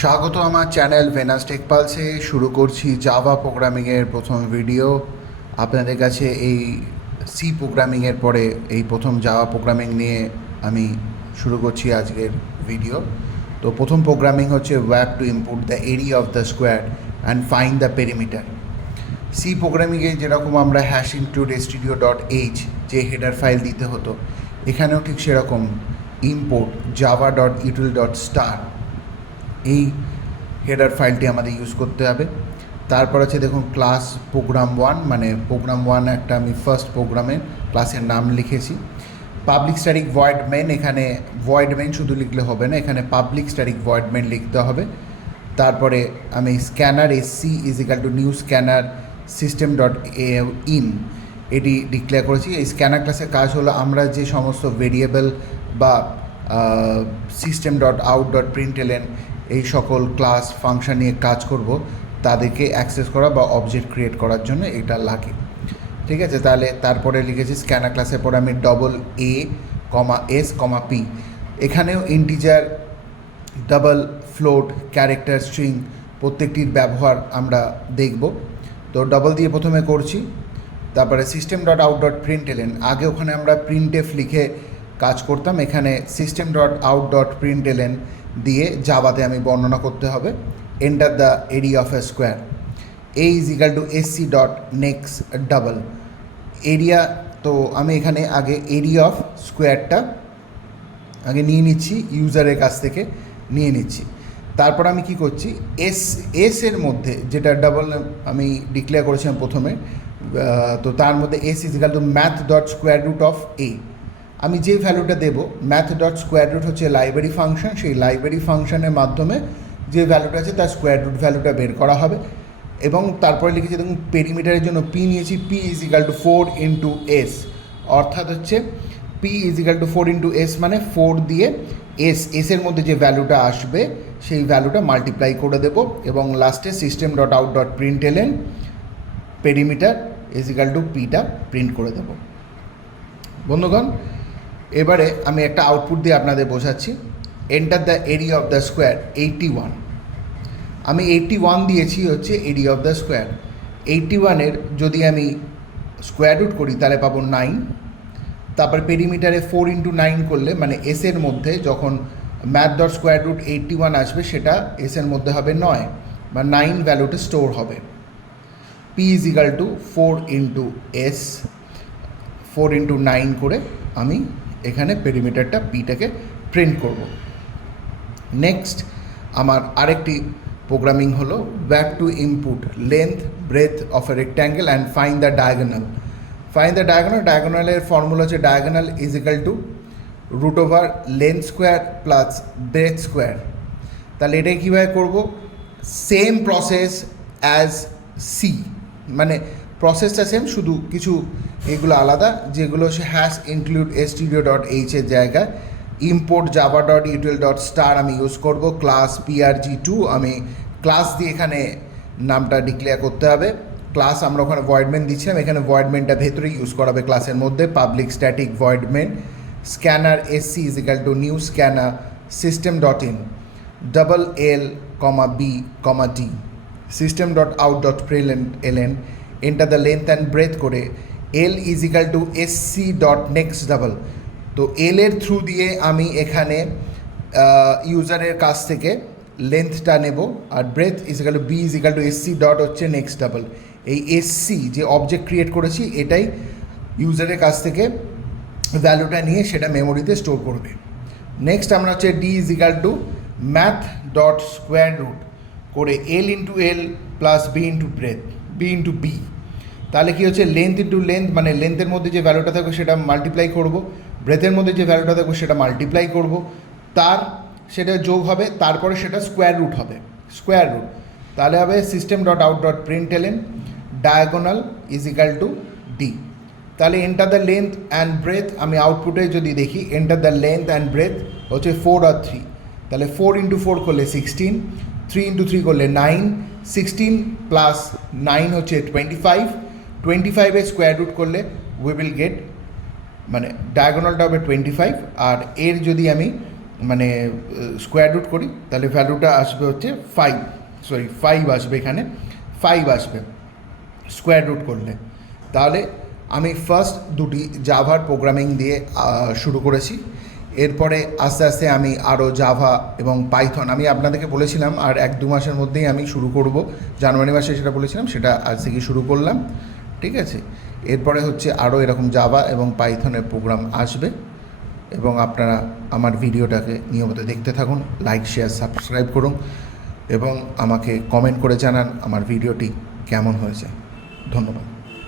স্বাগত আমার channel venous take পালসে। শুরু করছি জাভা প্রোগ্রামিংয়ের প্রথম ভিডিও। আপনাদের কাছে এই সি প্রোগ্রামিংয়ের পরে এই প্রথম জাভা প্রোগ্রামিং নিয়ে আমি শুরু করছি আজকের ভিডিও। তো প্রথম প্রোগ্রামিং হচ্ছে ওয়্যাপ to input the area of the square and find the perimeter. C প্রোগ্রামিংয়ে যেরকম আমরা হ্যাশ ইনক্লুড stdio.h যে হেডার ফাইল দিতে হতো, এখানেও ঠিক সেরকম ইম্পোর্ট java.util.star এই হেডার ফাইলটি আমাদের ইউজ করতে হবে। তারপর আছে দেখুন ক্লাস program1, মানে program1 একটা আমি ফার্স্ট প্রোগ্রামের ক্লাসের নাম লিখেছি। পাবলিক স্ট্যাটিক ভয়েড মেন, এখানে ভয়েড মেন শুধু লিখলে হবে না, এখানে পাবলিক স্ট্যাটিক ভয়েড মেন লিখতে হবে। তারপরে আমি scanner sc is equal to new scanner system dot in এটি ডিক্লেয়ার করেছি। এই স্ক্যানার ক্লাসের কাজ হলো আমরা যে সমস্ত ভেরিয়েবল বা সিস্টেম ডট আউট ডট প্রিন্টএলএন এই সকল ক্লাস ফাংশন নিয়ে কাজ করব, তাদেরকে অ্যাক্সেস করা বা অবজেক্ট ক্রিয়েট করার জন্য এটা লাগে। ঠিক আছে, তাহলে তারপরে লিখেছি স্ক্যানার ক্লাসের পরে আমি $a,s,p, এখানেও integer, double, float, character, string প্রত্যেকটির ব্যবহার আমরা দেখব। তো ডবল দিয়ে প্রথমে করছি। তারপরে সিস্টেম ডট আউট ডট প্রিন্টএলএন, আগে ওখানে আমরা প্রিন্টএফ লিখে কাজ করতাম, এখানে সিস্টেম ডট আউট ডট প্রিন্টএলএন দিয়ে জাভাতে আমি বর্ণনা করতে হবে। Enter the area of A square, A is equal to sc dot next double area. তো আমি এখানে আগে এরিয়া অফ স্কোয়ারটা আগে নিয়ে নিচ্ছি, ইউজারের কাছ থেকে নিয়ে নিচ্ছি। তারপর আমি কি করছি, এস এর মধ্যে যেটা ডাবল আমি ডিক্লেয়ার করেছিলাম প্রথমে, তো তার মধ্যে s is equal to math dot square root of a. আমি যে ভ্যালুটা দেবো, ম্যাথ ডট স্কোয়ার রুট হচ্ছে লাইব্রেরি ফাংশন, সেই লাইব্রেরি ফাংশনের মাধ্যমে যে ভ্যালুটা আছে তার স্কোয়ার রুট ভ্যালুটা বের করা হবে। এবং তারপরে লিখেছি দেখুন পেরিমিটারের জন্য পি নিয়েছি, P is equal two 4 into S, অর্থাৎ হচ্ছে P is equal two 4 into S মানে 4 দিয়ে এসের মধ্যে যে ভ্যালুটা আসবে সেই ভ্যালুটা মাল্টিপ্লাই করে দেবো। এবং লাস্টে system dot out dot প্রিন্টএলএন perimeter is equal two পিটা প্রিন্ট করে দেবো। বন্ধুগণ, এবারে আমি একটা আউটপুট দিয়ে আপনাদের বোঝাচ্ছি। Enter the area of the square 81, আমি 81 দিয়েছি হচ্ছে এরিয়া অফ দ্য স্কোয়ার। 81-এর যদি আমি স্কোয়ার রুট করি তাহলে পাবো 9। তারপর পেরিমিটারে 4 ইন্টু 9 করলে মানে এসের মধ্যে যখন ম্যাথ ডট স্কোয়ার রুট 81 আসবে সেটা এসের মধ্যে হবে 9 বা 9 ভ্যালুটা স্টোর হবে। P is equal two 4 into S, 4 into 9 করে আমি এখানে পেরিমিটারটা পিটাকে প্রিন্ট করব। নেক্সট আমার আরেকটি প্রোগ্রামিং হলো ওয়্যাপ to input length breadth of a rectangle and find the diagonal. Find the diagonal, ডায়াগোনালের ফর্মুলা হচ্ছে diagonal is equal to root over length square plus breadth square. তাহলে এটাই কীভাবে করব, সেম প্রসেস অ্যাজ সি, মানে প্রসেসটা সেম, শুধু কিছু এগুলো আলাদা, যেগুলো হচ্ছে হ্যাশ ইনক্লুড stdio.h এর জায়গায় ইম্পোর্ট java.util.star আমি ইউজ করব। ক্লাস prg2 আমি ক্লাস দিয়ে এখানে নামটা ডিক্লেয়ার করতে হবে। ক্লাস আমরা ওখানে ভয়েডমেন দিচ্ছিলাম, এখানে ভয়েডমেনটা ভেতরে ইউজ করা হবে ক্লাসের মধ্যে। Public static void main scanner sc is equal to new scanner system dot in double l comma b comma t system dot out dot println enter the length and breadth করে l is equal to sc dot next double. তো l এর through দিয়ে আমি এখানে ইউজারের কাছ থেকে লেন্থটা নেব, আর breadth is equal to b is equal to sc dot হচ্ছে নেক্সট ডাবল। এই এসসি যে অবজেক্ট ক্রিয়েট করেছি এটাই ইউজারের কাছ থেকে ভ্যালুটা নিয়ে সেটা মেমোরিতে স্টোর করবে। নেক্সট আমরা হচ্ছে d is equal to math dot square root করে l into l plus b into breadth b into b. তাহলে কী হচ্ছে, লেন্থ ইন্টু লেন্থ মানে লেন্থের মধ্যে যে ভ্যালুটা থাকবে সেটা মাল্টিপ্লাই করব, ব্রেথের মধ্যে যে ভ্যালুটা থাকবে সেটা মাল্টিপ্লাই করব, তার সেটা যোগ হবে, তারপরে সেটা স্কোয়ার রুট হবে, স্কোয়ার রুট। তাহলে হবে system dot out dot println diagonal is equal to d. তাহলে enter the length and breadth, আমি আউটপুটে যদি দেখি enter the length and breadth হচ্ছে 4 আর 3। তাহলে 4 ইন্টু 4 করলে 16, 3 ইন্টু 3 করলে 9, 16 প্লাস 9 হচ্ছে 25, 25-এর স্কোয়ার রুট করলে উই উইল গেট, মানে ডায়াগোনালটা হবে 25, আর এর যদি আমি মানে স্কোয়ার রুট করি, তাহলে ভ্যালুটা আসবে হচ্ছে 5 আসবে, এখানে 5 আসবে স্কোয়ার রুট করলে। তাহলে আমি ফার্স্ট দুটি জাভার প্রোগ্রামিং দিয়ে শুরু করেছি। এরপরে আস্তে আস্তে আমি আরও জাভা এবং পাইথন, আমি আপনাদেরকে বলেছিলাম আর 1-2 মাসের মধ্যেই আমি শুরু করব, জানুয়ারি মাসে সেটা বলেছিলাম, সেটা আজ থেকে শুরু করলাম, ঠিক আছে। এরপরে হচ্ছে আরও এরকম জাভা এবং পাইথনের প্রোগ্রাম আসবে, এবং আপনারা আমার ভিডিওটাকে নিয়মিত দেখতে থাকুন, লাইক শেয়ার সাবস্ক্রাইব করুন এবং আমাকে কমেন্ট করে জানান আমার ভিডিওটি কেমন হয়েছে। ধন্যবাদ।